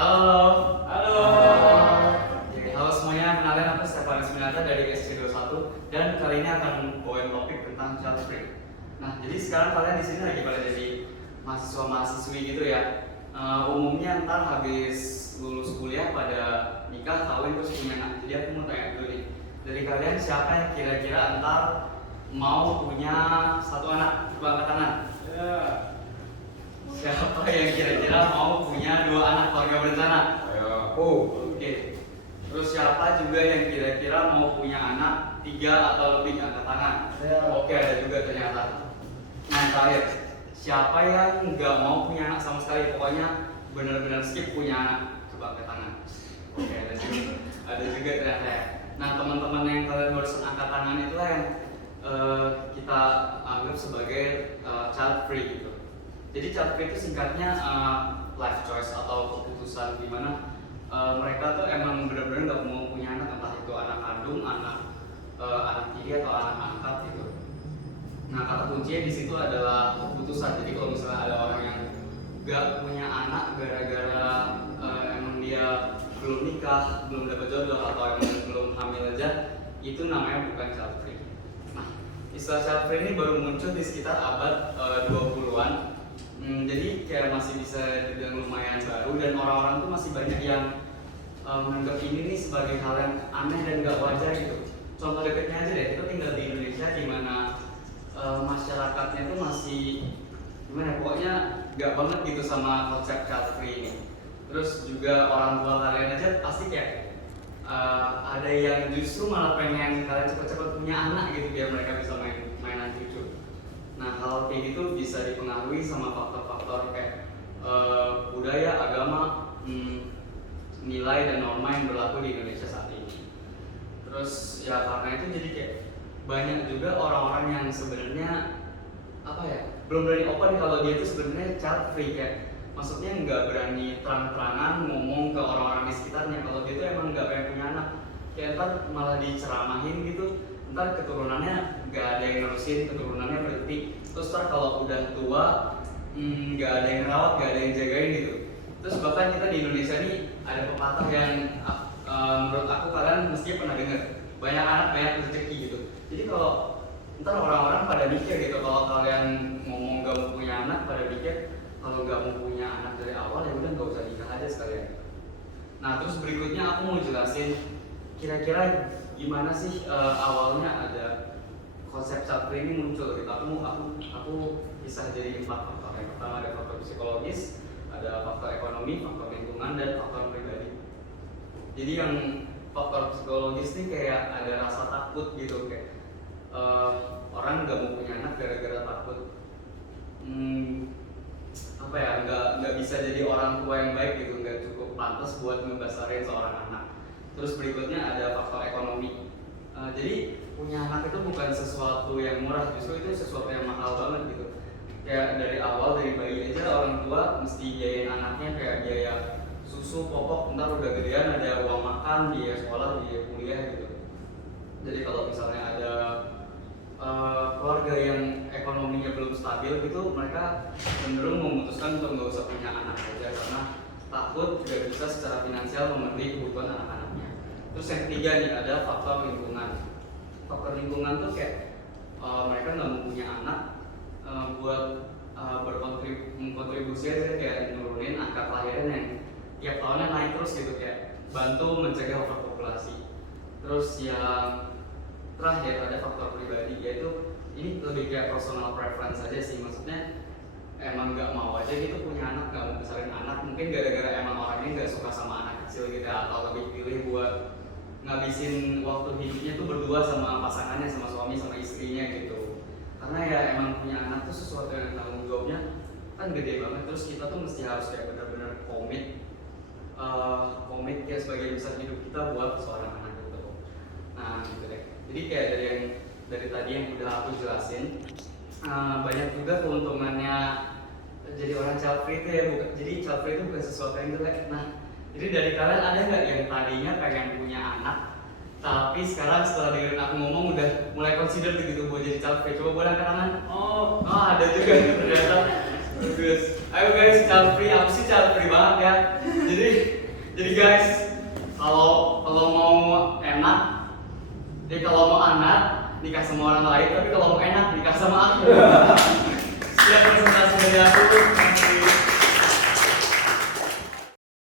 Halo. Halo. Halo semuanya, kenalin aku Stefanus Minata dari SC21 dan kali ini akan bawain topik tentang child free. Nah, jadi sekarang kalian di sini lagi pada jadi mahasiswa-mahasiswi gitu ya. Umumnya ntar habis lulus kuliah pada nikah, kawin terus punya anak. Jadi aku mau tanya dulu nih, dari kalian siapa yang kira-kira ntar mau punya satu anak? Coba angkat tangan. Siapa yang kira-kira mau punya dua anak keluarga berencana? Oke. Terus siapa juga yang kira-kira mau punya anak 3 atau lebih? Angkat tangan. Oke, ada juga ternyata. Nah, yang terakhir, siapa yang nggak mau punya anak sama sekali? Pokoknya benar-benar skip punya anak. Coba angkat tangan. Oke, ada juga ternyata ya. Nah, teman-teman yang kalian barusan angkat tangan itulah yang kita anggap sebagai child free gitu. Jadi child free itu singkatnya life choice atau keputusan di mana mereka tuh emang benar-benar nggak mau punya anak, entah itu anak kandung, anak tiri atau anak angkat gitu. Nah, kata kuncinya di situ adalah keputusan. Jadi kalau misalnya ada orang yang nggak punya anak gara-gara emang dia belum nikah, belum dapat jodoh atau emang belum hamil aja, itu namanya bukan child free. Nah, istilah child free ini baru muncul di sekitar abad 20-an. Jadi kayak masih bisa dibilang lumayan baru dan orang-orang tuh masih banyak yang menganggap ini nih sebagai hal yang aneh dan gak wajar gitu. Contoh dekatnya aja deh, kita tinggal di Indonesia di mana masyarakatnya tuh masih gimana? Pokoknya gak banget gitu sama konsep child free ini. Terus juga orang tua kalian aja pasti kayak ada yang justru malah pengen kalian cepet-cepet punya anak gitu biar mereka bisa mainan cucu. Nah, hal kayak gitu bisa dipengaruhi sama faktor-faktor kayak budaya, agama, nilai dan norma yang berlaku di Indonesia saat ini. Terus ya karena itu jadi kayak banyak juga orang-orang yang sebenarnya apa ya, belum berani open kalau dia itu sebenarnya child free, kayak maksudnya nggak berani terang-terangan ngomong ke orang-orang di sekitarnya kalau dia itu emang nggak pengen punya anak. Kayak ntar malah diceramahin gitu, ntar keturunannya nggak ada yang nerusin, keturunannya berhenti. Terus ntar kalau udah tua nggak ada yang rawat, nggak ada yang jagain gitu. Terus bahkan kita di Indonesia nih ada pepatah yang menurut aku kalian mesti pernah dengar, banyak anak banyak rezeki gitu. Jadi kalau ntar orang-orang pada mikir gitu, kalau kalian ngomong gak mau punya anak, pada mikir kalau gak mau punya anak dari awal ya udah gak usah nikah aja sekalian. Nah, terus berikutnya aku mau jelasin kira-kira gimana sih awalnya ada konsep child free ini muncul gitu. Aku bisa jadi 4 faktor. Yang pertama ada faktor psikologis, ada faktor ekonomi, faktor lingkungan, dan faktor pribadi. Jadi yang faktor psikologis ini kayak ada rasa takut gitu, kayak orang nggak mau punya anak gara-gara takut apa ya, nggak bisa jadi orang tua yang baik gitu, nggak cukup pantas buat ngebesarin seorang anak. Terus berikutnya ada faktor ekonomi. Jadi punya anak itu bukan sesuatu yang murah, justru itu sesuatu yang mahal banget gitu. Kayak dari awal, dari bayi aja orang tua mesti biayain anaknya, kayak biaya susu, popok, ntar udah gedean ada uang makan, biaya sekolah, biaya kuliah gitu. Jadi kalau misalnya ada keluarga yang ekonominya belum stabil gitu, mereka cenderung memutuskan untuk nggak usah punya anak aja karena takut tidak bisa secara finansial memenuhi kebutuhan anak-anaknya. Terus yang ketiga nih ada faktor lingkungan. Faktor lingkungan tuh kayak mereka nggak mau punya anak buat berkontribusi aja, kayak nurunin angka kelahiran yang tiap tahunnya naik terus gitu, kayak bantu mencegah overpopulasi. Terus yang terakhir ada faktor pribadi, yaitu ini lebih kayak personal preference aja sih, maksudnya emang nggak mau aja gitu punya anak, nggak mau besarin anak, mungkin gara-gara emang orangnya nggak suka sama anak kecil gitu, atau lebih pilih buat ngabisin waktu hidupnya tuh berdua sama pasangannya, sama suami, sama istrinya gitu. Karena ya emang punya anak tuh sesuatu yang tanggung jawabnya kan gede banget, terus kita tuh mesti harus kayak benar-benar komit kayak sebagai besar hidup kita buat seorang anak gitu. Nah gitu deh. Jadi kayak dari tadi yang udah aku jelasin, banyak juga keuntungannya jadi orang child free itu ya. Jadi child free itu bukan sesuatu yang jelek. Nah, jadi dari kalian ada nggak yang tadinya pengen punya anak, tapi sekarang setelah dengerin aku ngomong udah mulai consider gitu buat jadi child free? Coba boleh angkat tangan. Oh ada juga ternyata. Bagus. Ayo guys, child free, aku sih child free banget ya. Jadi Jadi guys, kalau mau enak, kalau mau anak nikah sama orang lain, tapi kalau mau enak nikah sama aku.